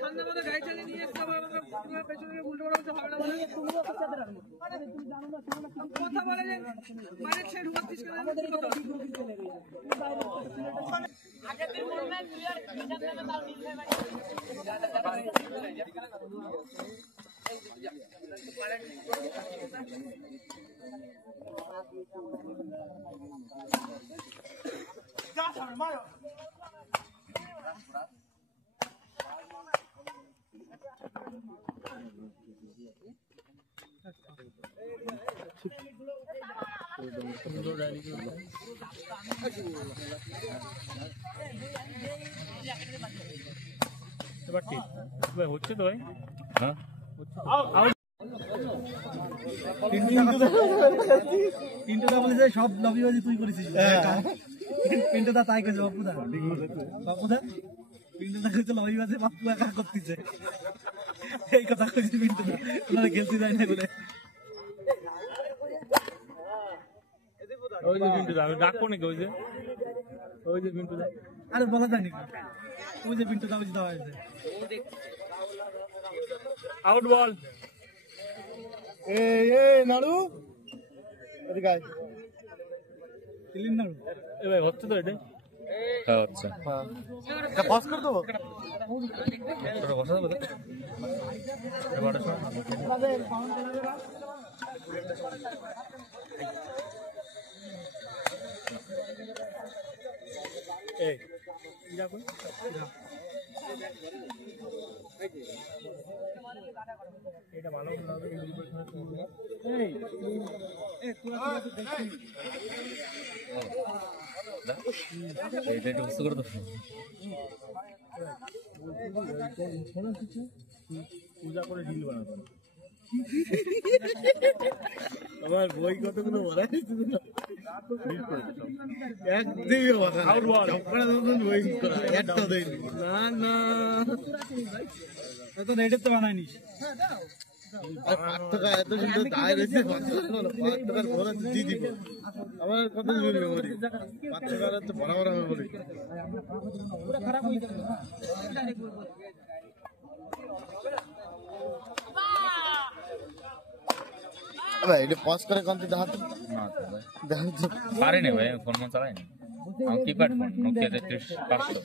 ঠান্ডা মতো গাড়ি চালিয়ে নিয়ে এসে আবার পেছনে উল্টো পাল্টা হবে না কথা বলে যে বাইরে ছেড়ে ঢুকাচ্ছিস কেন আগের দিন বললেন তুই আর বিচার দেবে তাও নীল ভাই যা ছাড় মারো হচ্ছে তো ভাই হ্যাঁ পিন্টুদা বলেছে সব লবিবাজি তুই করেছিস পিন্টুদা তাই করেছে বাপুদা পিন্টুদা করেছে লবিবাজি বাপু একা করতেছে এই কথা কয়েছে পিন্টুদা ওনারা খেলতে যায় না বলে ওই যে পিন্টুদা আমি ডাকবো নাকি ওই যে পিন্টুদা আরে বলা যায়নি ওই যে পিন্টুদা বুঝে দেওয়া হয়েছে আউট বল নাড়ু এদিকে আয় দিলেন নাড়ু এ ভাই হচ্ছে তো এটা হ্যাঁ আচ্ছা এটা পাস করে দেবো এটা বসা যাবে এবারে এই ইরা কই এটা ভালো হবে এই তোরা তো দেখছিস এটা একটু বুঝতে করে তো পূজা করে ঢিল বানাবো আমার বই কতগুলো বলা একদিকে না না এত নেটের তো বানাইনিস এত সুন্দর দায় রয়েছে দিয়ে দিব আমার কত মেমোরি 5 টাকার তো বড় বড় মেমোরি খারাপ হয়ে গেল ভাই এটা পজ করে কোন দেখাতো না ভাই দেখাতো পারে না ভাই ফোন মন চালাই না আমি কিপ্যাড ফোন নোকিয়া 33500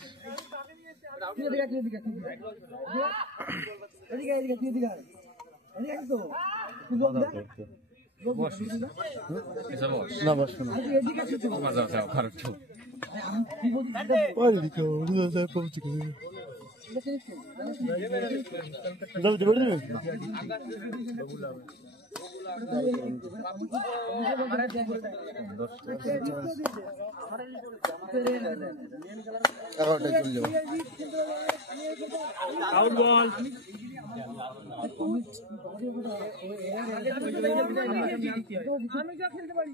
না বস শোনো মজা আছে খারাপ তো ওই দিকে ওদের সাথে পৌঁছে গেল জলদি বড় দিবে আউট বল আমি যা খেলতে পারি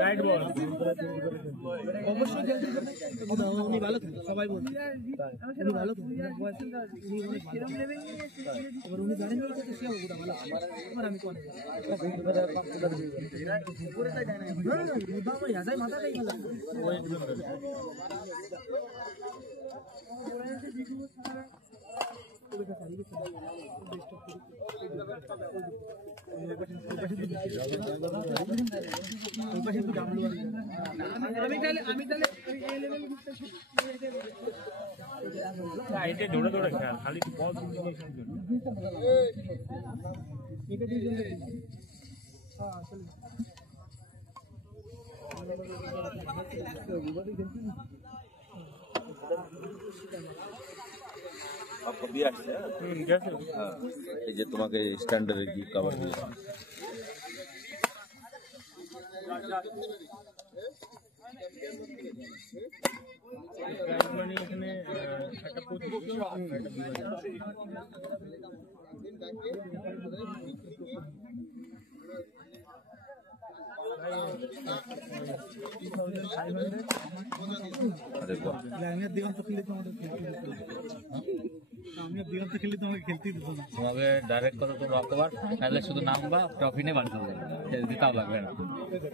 রাইট বল অবশ্যই উনি ভালো খেলেন সবাই বলছে উনি ভালো খেলেন এবার উনি জানেন সে ওটা ভালো এবার আমি কোন মাথাটাই খেলা এটা দৌড়ে দৌড়ে খেল খালি বল এই যে তোমাকে স্ট্যান্ডার্ডের কি কভার দিয়ে মানে এখানে একটা পজিশন দিগন্ত খেলে তো আমাদের আমি দিগন্ত খেলি তোমাকে খেলতেই দিত না। তোমাকে ডাইরেক্ট করো তুমি অক্টোবর, তাহলে শুধু নামবা ট্রফি নিয়ে বাড়ি চলে যাবে, দিতাও লাগবে না।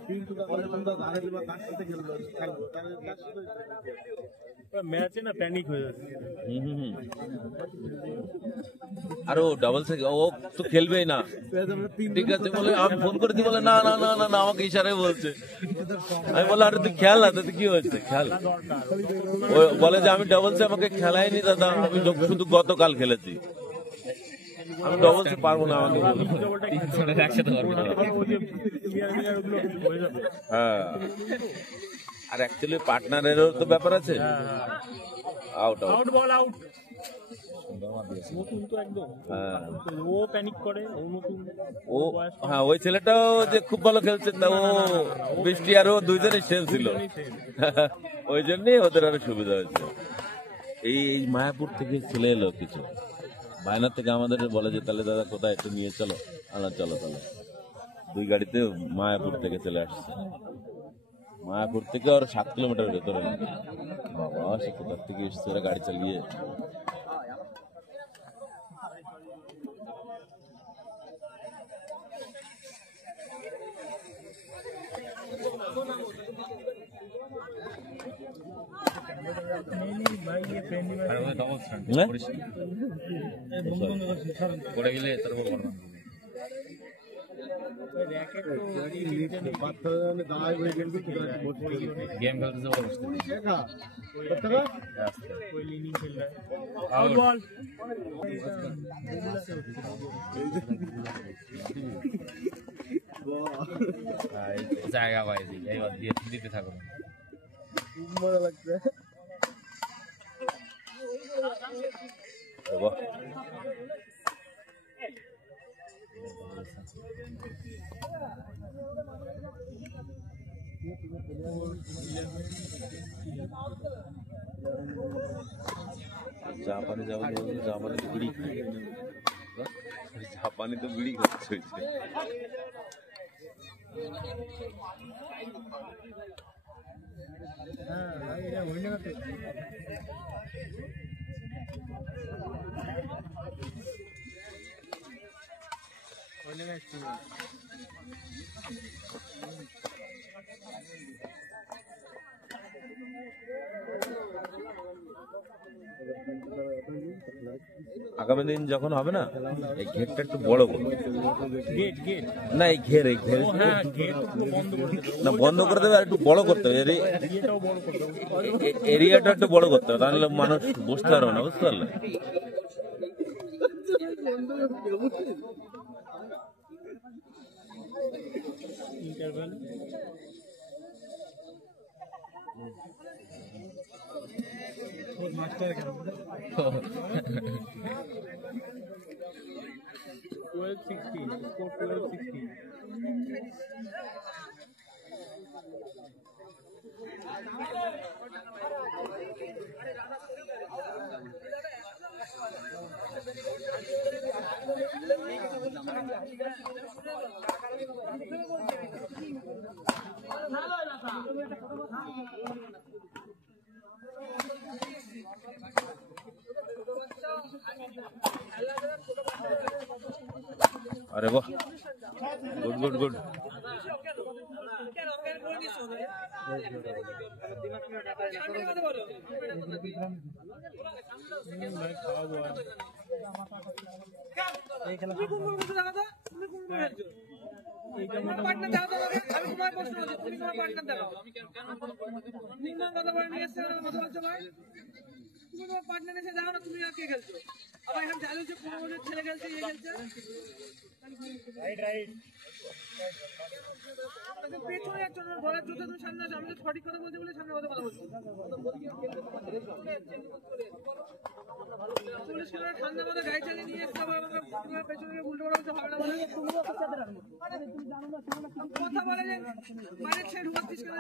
কিন্তু তোমরা জানে দিবা কার সাথে খেলবো তাহলে কার সাথে ম্যাচে না প্যানিক হয়ে যাচ্ছে। আর ও ডাবল থেকে ও তো খেলবেই না, ঠিক আছে বলে আমি ফোন করেছি, বলে না না না না না আমাকে ইশারায় বলছে। আমি বললাম আরে তুই খেল না, তাতে কি হয়েছে খেল। ও বলে যে আমি ডাবলসে আমাকে খেলাইনি দাদা, আমি শুধু গতকাল খেলেছি, আমি ডাবলসে পারবো না, আমাকে বলবে। একসাথে পারবে না। হ্যাঁ, আর অ্যাকচুয়ালি পার্টনারেরও তো ব্যাপার আছে। Out out out ball out. নতুন তো একদম, ও প্যানিক করে, ও নতুন। ও হ্যাঁ, ওই ছেলেটাও যে খুব ভালো খেলছে, তা ও বৃষ্টি আর ও দুইজনই সেম ছিল, ওই জন্যই ওদের আরো সুবিধা হয়েছে। এই মায়াপুর থেকে ছেলে এলো কিছু, বায়নার থেকে আমাদের বলে যে তাহলে দাদা কোথায় একটু নিয়ে চলো, আনা চলো। তাহলে 2 গাড়িতে মায়াপুর থেকে চলে আসছে, মায়াপুর থেকে আর 7 কিলোমিটার ভেতরে। বাবা, সে কোথার থেকে এসছে ওরা গাড়ি চালিয়ে। আর ওই double stand, হ্যাঁ? করিস না। পড়ে গেলে তারপর বলবো। দাঁড়াই হয়ে গেল গেম খেলতে যাবো বসতে। আউট বল। জায়গা পাই দিই, এইবার দিয়ে দিতে থাকো। মজা লাগছে। বাহ, জাপানে যাবো, জাপানে তো বিড়ি খাই, জাপানে তো বিড়ি খাচ্ছে। আগামী দিন যখন হবে না, এই ঘেরটা একটু বড় করবে। গেট গেট না, এই ঘের হ্যাঁ, গেট পুরো বন্ধ করে দেবে। না, বন্ধ করে দেবে, আর একটু বড় করতে হবে। এরিয়াটাও বড় করতে হবে। এরিয়াটা একটু বড় করতে হবে, তাহলে মানুষ বসতে পারবে না, বুঝতে পারলে? ইন্টারভেল মাস্টার কেন 12-16, score 12-16। अरे वाह, गुड गुड गुड। পেছনে একজন ঘরের জুতো তুমি সামনে আসো, আমি তো সঠিক কথা বলছি বলে সামনে কথা বলছি। ঠান্ডা মাথা গাড়ি চালিয়ে নিয়ে এসে আবার আমরা পেছনে উল্টো পাল্টা হবে না বলে কথা বলে যে বাইরে ছেড়ে ঢুকাচ্ছিস কেন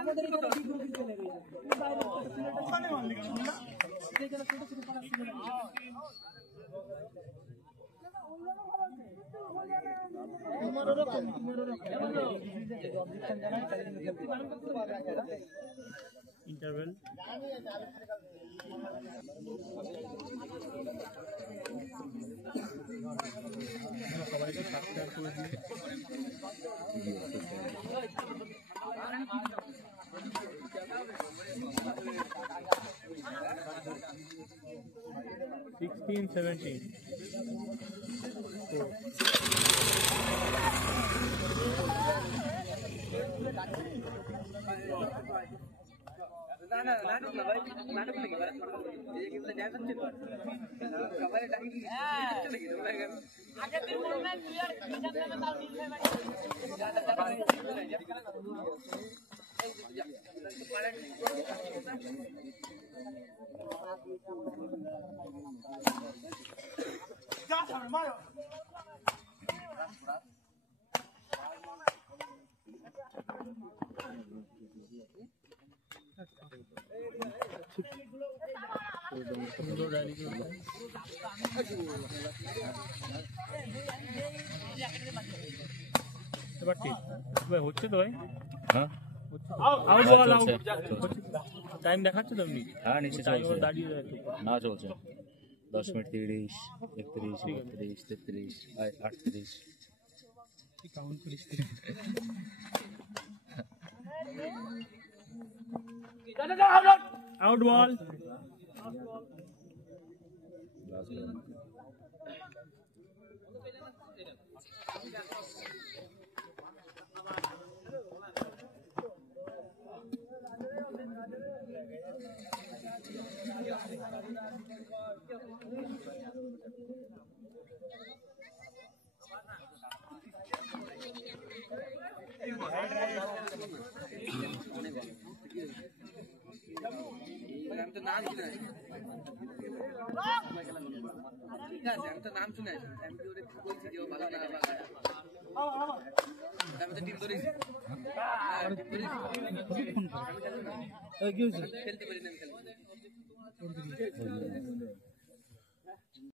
ইন্টারভেল 17. আগের দিন মনে হয় তুই আর হিসাব নেবে তাও নীল ভাই বাড়ি এবার ঠিক ভাই হচ্ছে তো ভাই হ্যাঁ আউট বল আউট চলছে। টাইম দেখাচ্ছে তো আপনি হ্যাঁ নিচে টাইম চলছে দাঁড়িয়ে যাচ্ছে না চলছে 10 মিনিট 30 31 32 33 38 আউট বল কি হয়েছে